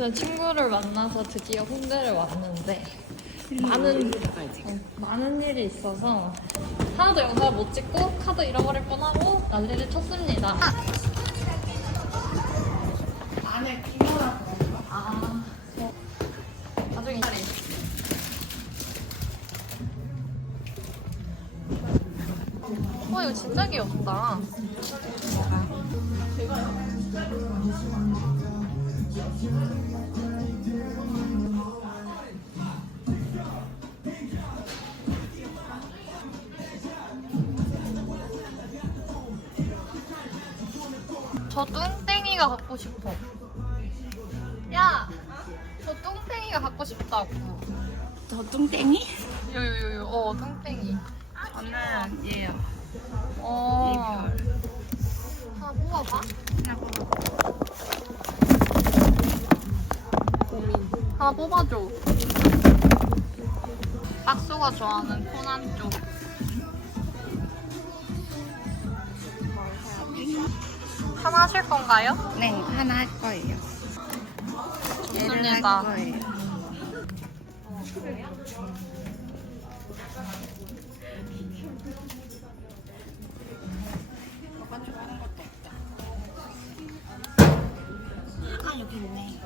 저 친구를 만나서 드디어 홍대를 왔는데 많은 어, 많은 일이 있어서 하나도 영상을 못 찍고 카드 잃어버릴 뻔하고 난리를 쳤습니다. 안에 비가 아, 저 나중에 자리. 와 이거 진짜 귀엽다. 저 뚱땡이가 갖고 싶어. 야, 저 뚱땡이가 갖고 싶다고. 저 뚱땡이? 요요요요, 어 뚱땡이. 저는 얘요. 어. 하나 뽑아봐. 하나 뽑아줘. 박수가 좋아하는 코난 쪽. 하나 하실 건가요? 네, 하나 할 거예요. 얘를 할 좋습니다. 거예요. 아, 여기 있네.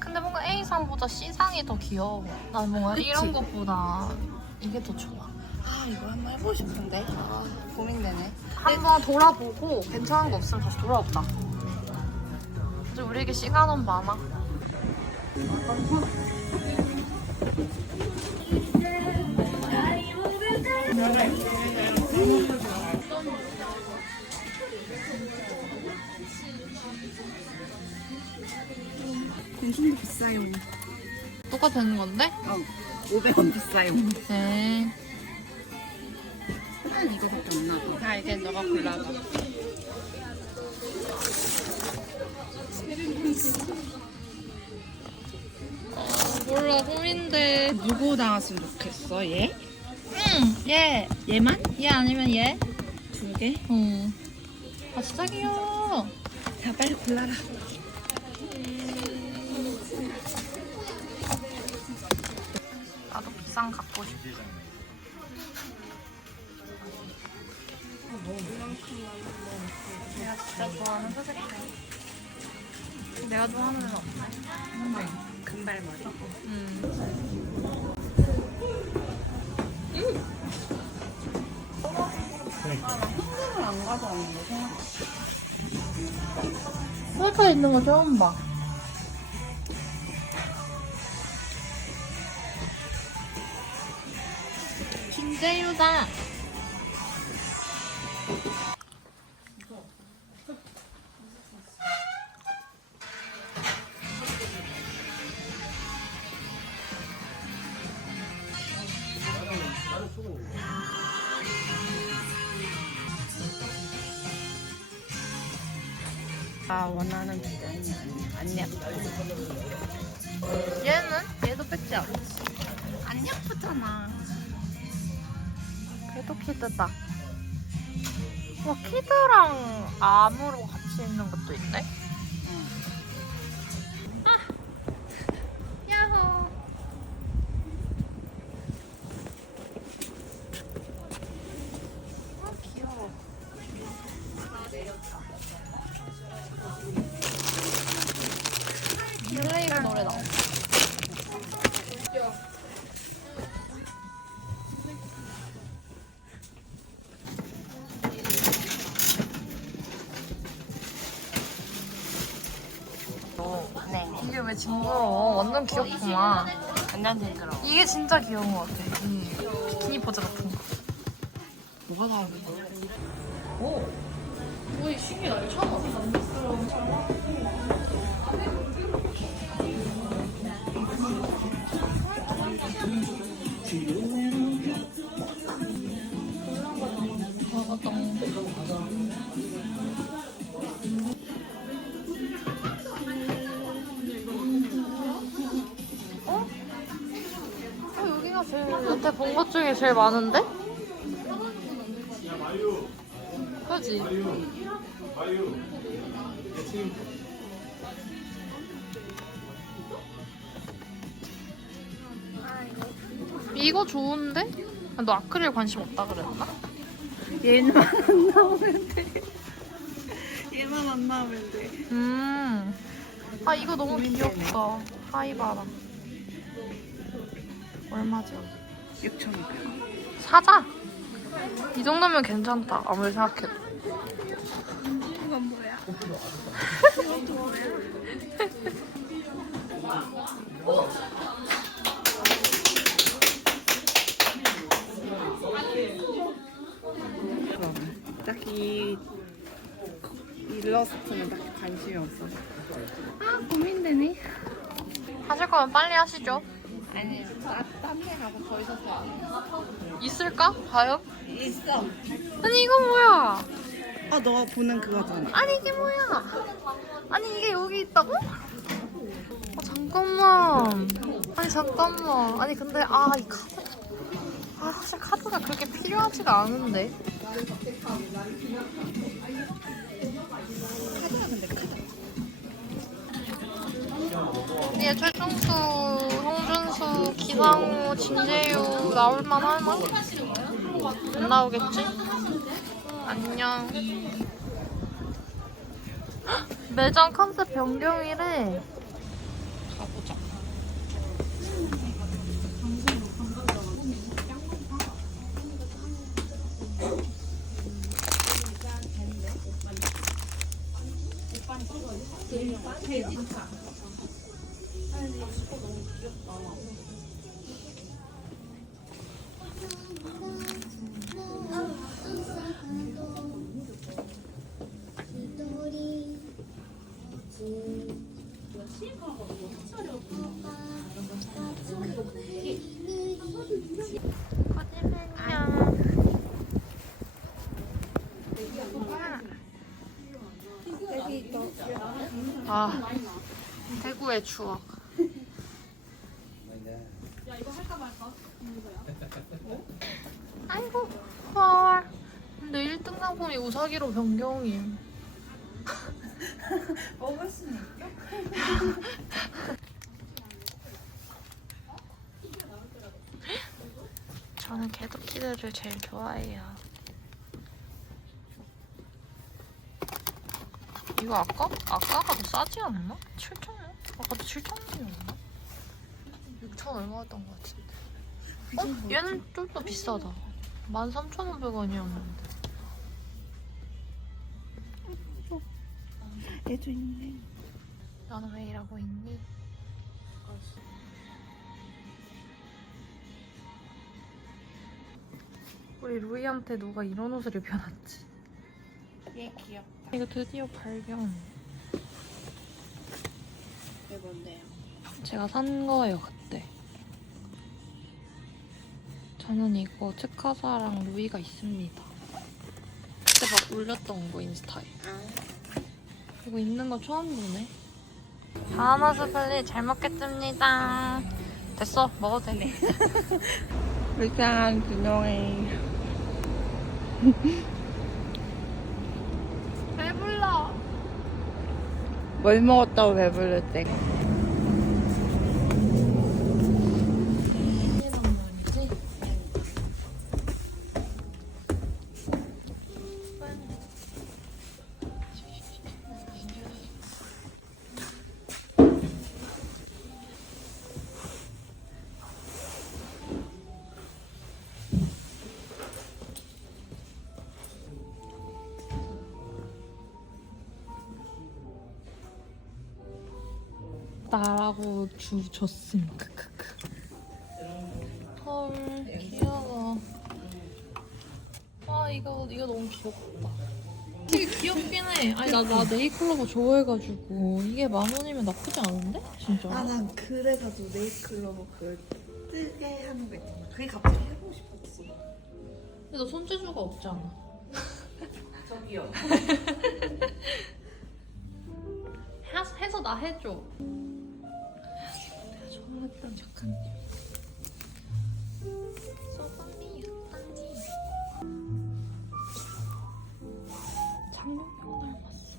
근데 뭔가 A상보다 C상이 더 귀여워. 난 뭔가? 이런 것보다 이게 더 좋아. 아, 이거 한번 해보고 싶은데. 아, 고민되네. 한번 돌아보고 괜찮은 거 없으면 다시 돌아오자. 이제 우리에게 시간은 많아. 공신도 비싸요. 똑같은 건데? 어, 500원 비싸요. 네. 한 이거밖에 없나 봐. 자, 이제 너가 골라봐. 몰라, 홀인데. 누구 나왔으면 좋겠어, 얘? 응, 얘. 얘만? 얘 아니면 얘? 두 개? 응. 아, 진짜 귀여워. 자, 빨리 골라라. 나도 비싼 갖고 싶어. 내가 좋아하는 소색 없네. 금발머리. 음. 을안 가져왔는데, 생각 셀카 있는 거 처음 봐. 김재유다. 키드다. 와, 키드랑 암으로 같이 있는 것도 있네? 귀엽구만. 완전 징그러워. 이게 진짜 귀여운 것 같아. 이 비키니 포즈 같은 거. 뭐가 나오는 거야? 오. 우리 신기하다. 처음 것 중에 제일 많은데? 그지? 이거 좋은데? 아, 너 아크릴 관심 없다 그랬나? 얘만 안 나오면 돼. 얘만 안 나오면 돼. 음. 아 이거 너무 귀엽다. 하이바라. 얼마죠? 6,200원. 사자. 이 정도면 괜찮다. 아무리 생각해도. 이건 뭐야? 딱히 일러스트는 딱히 관심이 없어. 아 고민되네. 하실 거면 빨리 하시죠. 아니 딴데 가서 더 있었어. 있을까? 과연? 있어. 아니 이거 뭐야? 아 너가 보는 그거잖아. 아니 이게 뭐야? 아니 이게 여기 있다고? 아, 잠깐만. 아니 잠깐만. 아니 근데 아 이 카드. 아 사실 카드가 그렇게 필요하지가 않은데. 얘 최종수, 홍준수, 기상우, 진재유 나올만 하나? 안 나오겠지? 안녕. 헉, 매장 컨셉 변경이래. 아, 대구의 추억. 아이고, 헐. 근데 1등 상품이 우사기로 변경임. 먹을 수는 있죠? 저는 개도끼들을 제일 좋아해요. 이거 아까? 아까가 더 싸지 않았나? 7,000원? 아까도 7,000원이었나? 6,000 얼마였던 것 같은데. 어? 얘는 좀 더 비싸다. 13,500원이었는데. 얘도 있네. 너는 왜 이러고 있니? 우리 루이한테 누가 이런 옷을 입혀놨지? 얘 귀엽다. 이거 드디어 발견. 이게 뭔데요? 제가 산 거예요 그때. 저는 이거 츠카사랑 루이가 있습니다. 그때 막 올렸던 거 인스타에. 아. 이거 입는 거 처음 보네. 바나나 스플릿 잘 먹겠습니다. 됐어 먹어도 돼. 불쌍한 준영이. 배불러. 뭘 먹었다고 배부를 때? 나라고 주 줬음. 크크크. 헐 귀여워. 아 이거 이거 너무 귀엽다. 되게 귀엽긴 해. 아니 나 나 네이클로버 좋아해가지고 이게 만 원이면 나쁘지 않은데? 진짜. 아, 난 그래가지고 네이클로버 그 뜨게 하는 거 있잖아. 그게 갑자기 해보고 싶었어. 근데 너 손재주가 없지 않아? 저기요. 해서 나 해줘. 좋아했던 작가님. 소금이 언니. 장롱 닮았어.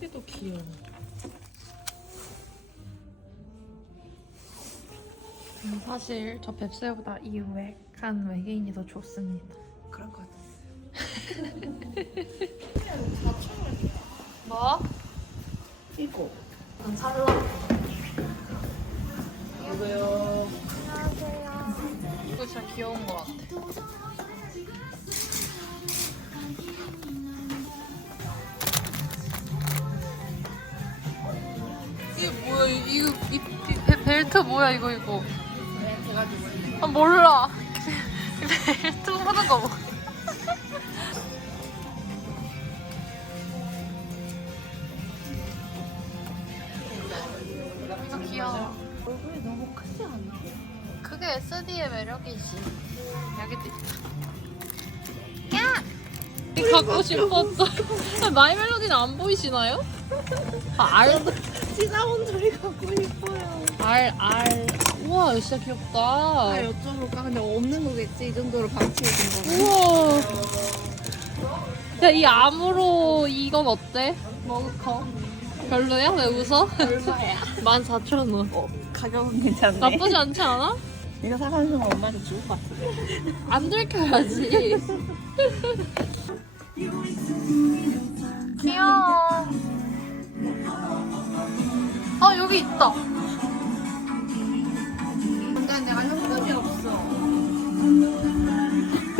이것도 귀여워. 음, 사실 저 뱁새보다 이 우액한 외계인이 더 좋습니다. 이게 뭐야? 이거 이, 이 벨- 벨트 뭐야 이거 이거? 아 몰라. 벨트 하는 거 뭐? 이거 귀여워. 얼굴이 너무 크지 않나? 그게 SD의 매력이지. 여기도 있다. 야! 갖고 싶었어. 마이 멜로디는 안 보이시나요? 아, 알, 시나몬 저리 갖고 싶어요. 알, 알. 우와, 진짜 귀엽다. 아 여쭤볼까? 근데 없는 거겠지? 이 정도로 방치해준 거. 우와. 야, 이 암으로 이건 어때? 머그컵. 별로야? 왜 웃어? 얼마야? 14,000원. 어, 가격은 괜찮네. 나쁘지 않지 않아? 이거 사가면 엄마한테 죽을 것 같은데. 안 들켜야지. 귀여워. 아, 여기 있다. 근데 내가 현금이 없어.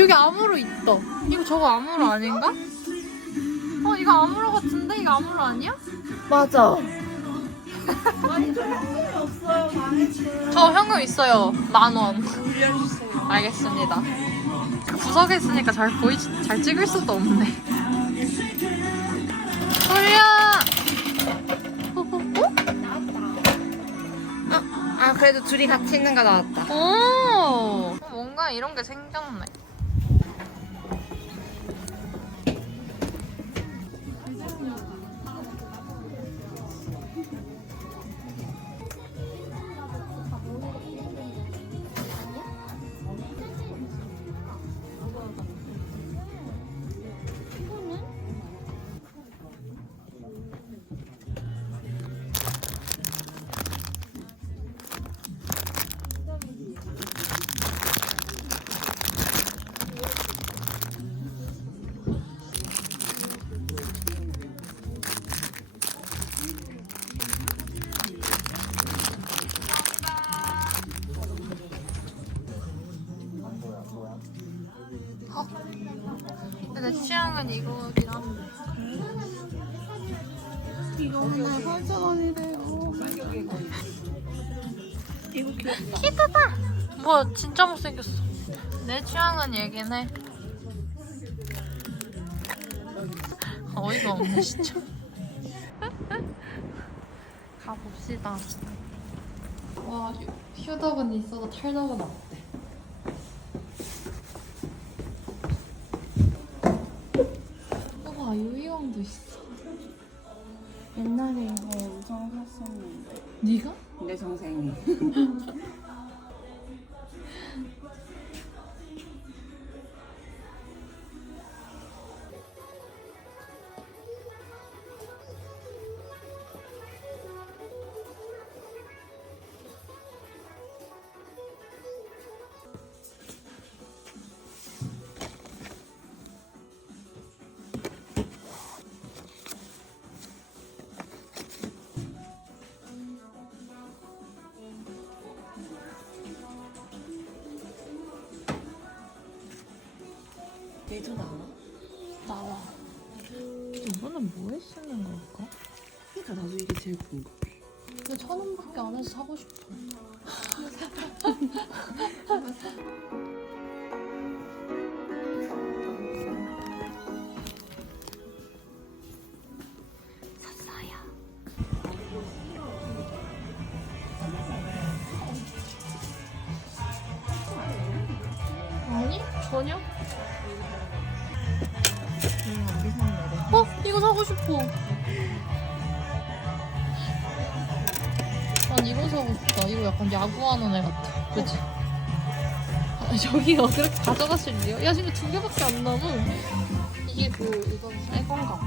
여기 아무로 있다. 이거 저거 아무로 아닌가? 어, 이거 아무로 같은데? 이거 아무로 아니야? 맞아. 아니 저 현금이 없어요. 망했어요. 저 현금 있어요. 만 원. 올려주세요. 알겠습니다. 그 구석에 있으니까 잘 보이, 잘 찍을 수도 없네. 소리야! 아 그래도 둘이 같이 있는 거 나왔다. 어? 오! 뭔가 이런 게 생겼네. 내 취향은 이거긴 한데. 이거 하나 8천 원이래요. 이거 귀엽다. 키트다! 뭐야, 진짜 못생겼어. 내 취향은 얘긴 해. 아, 어이가 없네, 진짜. 가봅시다. 와, 휴- 휴덕은 있어도 탈덕은 없대. 유 얘도 나와? 나와. 이거는 뭐에 쓰는 걸까? 그러니까 나도 이게 제일 궁금해. 근데 천 원밖에 안 해서 사고 싶어. 싶어. 난 이거 사고 싶다. 이거 약간 야구하는 애 같아. 그치? 아, 저기요 그렇게 가져가실 리요? 야 지금 두 개밖에 안 남은. 이게 그 이건 새 건가.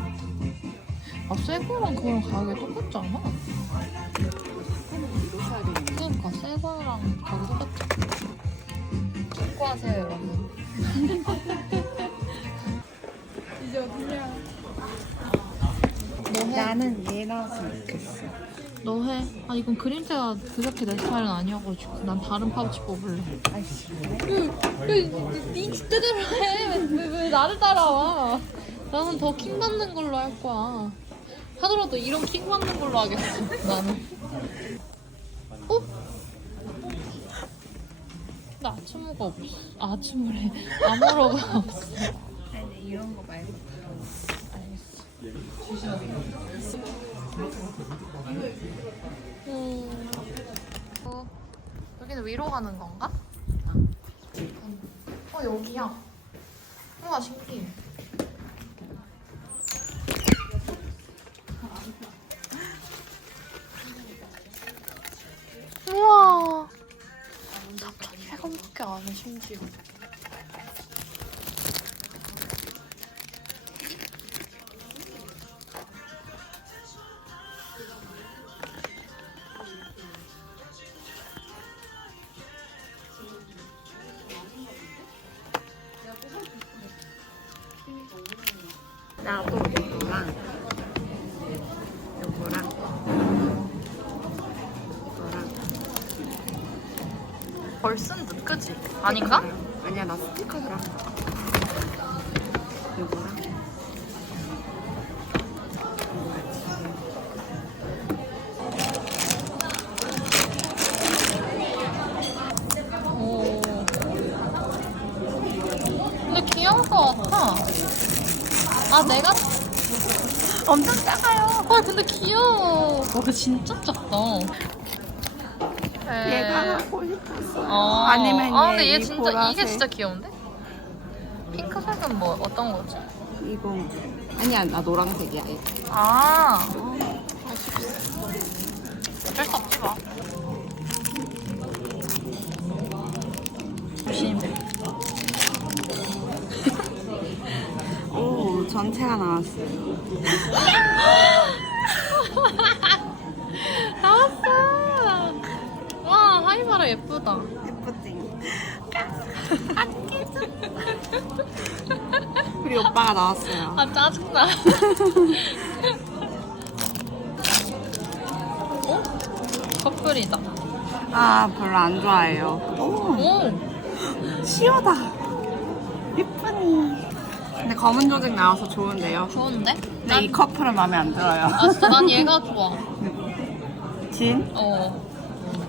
아, 새 거랑 그거랑 가격이 똑같지 않아? 그러니까 새 거랑 가격 똑같지. 축구하세요, 여러분. 이제 어디냐? 너 해? 나는 얘라서 좋겠어. 너 해. 아, 이건 그림체가 그렇게 내 스타일은 아니어가지고. 난 다른 파우치 뽑을래. 아이씨. 왜, 네 뜻대로 해. 왜, 왜 나를 따라와. 나는 더 킹 받는 걸로 할 거야. 하더라도 이런 킹 받는 걸로 하겠어, 나는. 어? 나 아침무가 없어. 아, 아침무래. 아무로가 없어. 아니 이런 거 말고. 음, 어, 여기는 위로 가는 건가? 어, 여기야. 우와, 신기해. 우와. 3,200원밖에 안 해, 심지어. 나도 이거랑 요거랑 이거랑 벌쓴 듯, 그지? 아닌가? 아니야 나 스티커랑 요 내가. 엄청 작아요. 헐, 근데 귀여워. 와, 근데 진짜 작다. 얘가 하고 싶었어. 어. 아니면 아, 얘, 근데 얘 이 진짜, 보라색. 이게 진짜 귀여운데? 핑크색은 뭐, 어떤 거지? 이거 아니야 나 노란색이야. 얘. 아. 전체가 나왔어요. 나왔어! 와, 하이바라 예쁘다. 예쁘지? 우리 오빠가 나왔어요. 아, 짜증나. 어? 커플이다. 아 별로 안 좋아해요. 오 오, 시오다. 예쁘니. 근데 검은 조직 나와서 좋은데요. 좋은데? 근데 이 커플은 마음에 안 들어요. 아, 진짜 난 얘가 좋아. 진? 어,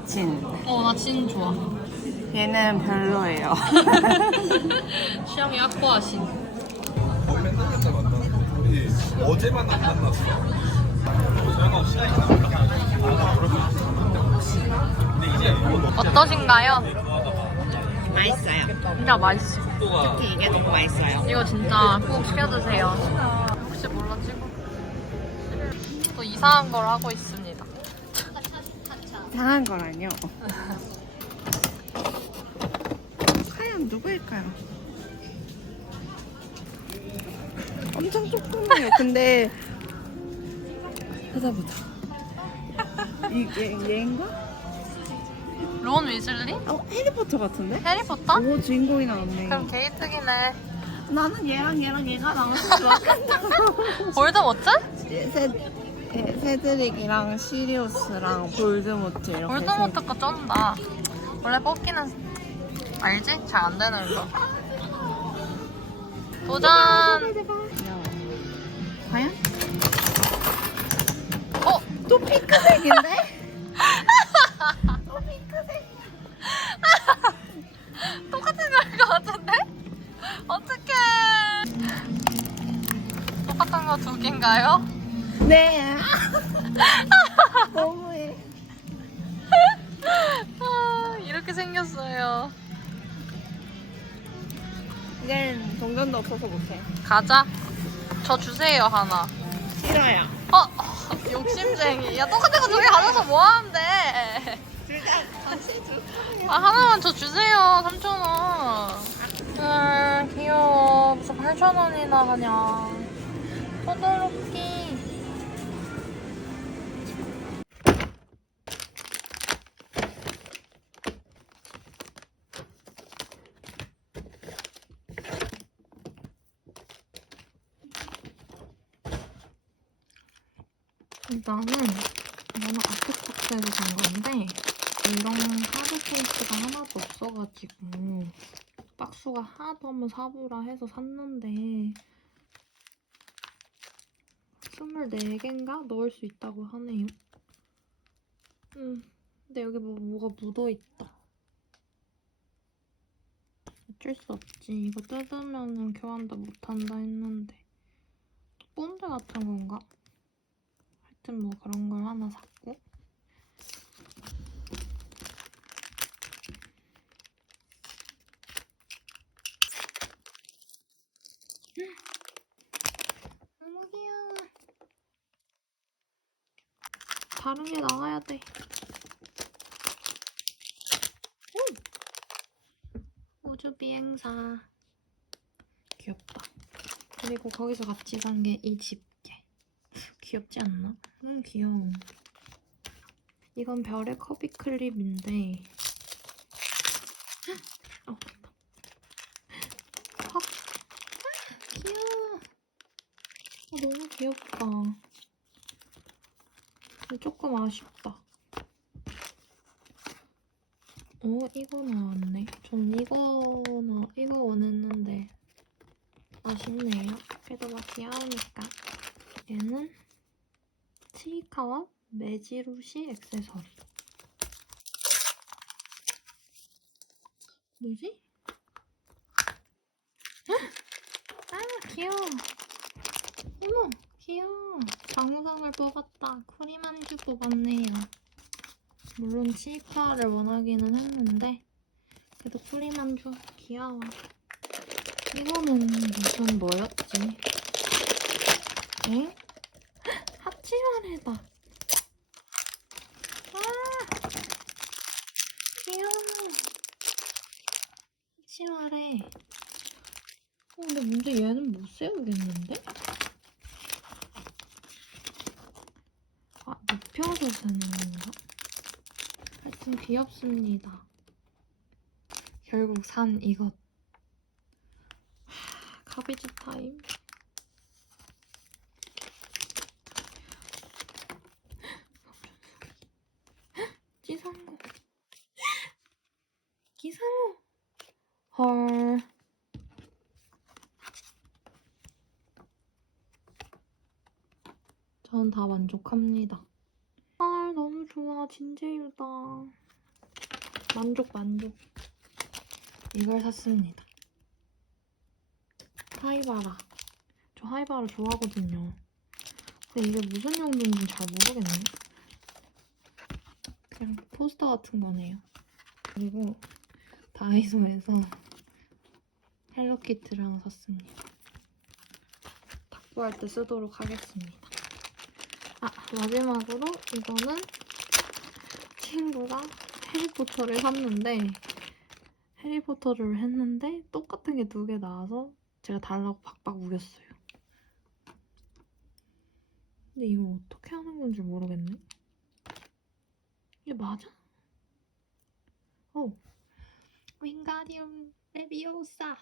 진. 어, 나 진 좋아. 얘는 별로예요. 취향이 확고하신. 거의 맨날 맨날 만나는데 우리 어제만 안 만났어. 저희가 시간이 남으니까 어떠신가요? 맛있어요. 진짜 맛있어. 속도가 특히 이게 너무 맛있어요. 이거 진짜 꼭 시켜 드세요. 혹시 몰라 찍어. 또 이상한 걸 하고 있습니다. 상한 거라뇨. 과연 누구일까요? 엄청 조그매요. 근데 찾아보자. 이게 얘인가? 론 위즐리? 어 해리포터 같은데? 해리포터? 오 주인공이 나왔네. 그럼 게이트기네. 나는 얘랑 얘랑 얘가 나왔으면 좋았겠다. 볼드모트? 세, 예, 세드릭이랑 시리우스랑 볼드모트 이렇게. 볼드모트 거 쩐다. 원래 뽑기는 알지? 잘 안 되는 거. 도전! 세- 과연? 어? 또 핑크색인데? 거두 개인가요? 네. 너무해. 아, 이렇게 생겼어요. 이젠 동전도 없어서 못해. 가자. 저 주세요, 하나. 싫어요. 어, 욕심쟁이. 야, 똑같은 거 두 개 가져서 뭐 하는데? 둘다 같이 줄 거예요. 아, 하나만 저 주세요. 3,000원. 아, 귀여워. 무슨 8,000원이나 그냥. 호도롭게. 일단은 너무 아프트박스에서 산 건데 이런 하드 케이스가 하나도 없어가지고 박수가 하나도 한번 사보라 해서 샀는데 24개인가 넣을 수 있다고 하네요. 음, 근데 여기 뭐, 뭐가 묻어있다. 어쩔 수 없지. 이거 뜯으면은 교환도 못한다 했는데. 본드 같은 건가? 하여튼 뭐 그런 걸 하나 샀고. 너무 귀여워. 다른 게 나와야 돼. 오! 우주 비행사. 귀엽다. 그리고 거기서 같이 산 게 이 집게. 귀엽지 않나? 음, 귀여워. 이건 별의 커비 클립인데. 어! 아, 귀여워. 어, 너무 귀엽다. 조금 아쉽다. 어, 이거 나왔네. 전 이거 나, 이거 원했는데. 아쉽네요. 그래도 막 귀여우니까. 얘는 치이카와 메지루시 액세서리. 뭐지? 헉! 아, 귀여워. 어머, 귀여워. 정상을 뽑았다. 쿠리만주 뽑았네요. 물론 치이카를 원하기는 했는데, 그래도 쿠리만주 귀여워. 이거는 무슨 뭐였지? 에? 하치마레다. 아! 귀여워. 하치마레. 어, 근데 문제 얘는 못 세우겠는데? 아, 쓰는 건가? 하여튼 귀엽습니다. 결국 산 이것. 하, 가비지 타임. 기상호. 기상호. 헐. 전 다 만족합니다. 좋아. 진재유다. 만족, 만족. 이걸 샀습니다. 하이바라. 저 하이바라 좋아하거든요. 근데 이게 무슨 용도인지 잘 모르겠네. 그냥 포스터 같은 거네요. 그리고 다이소에서 헬로키티를 하나 샀습니다. 탁구할 때 쓰도록 하겠습니다. 아, 마지막으로 이거는 친구가 해리포터를 샀는데 해리포터를 했는데 똑같은 게 두 개 나와서 제가 달라고 박박 우겼어요. 근데 이거 어떻게 하는 건지 모르겠네. 이게 맞아? 어. 윙가디움 레비오사.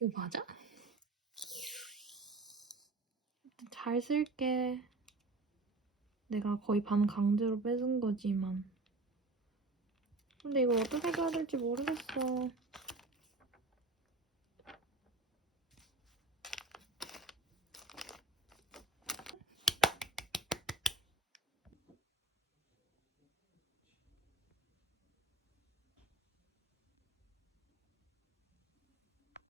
이거 맞아? 잘 쓸게. 내가 거의 반 강제로 뺏은 거지만. 근데 이걸 어떻게 써야 될지 모르겠어.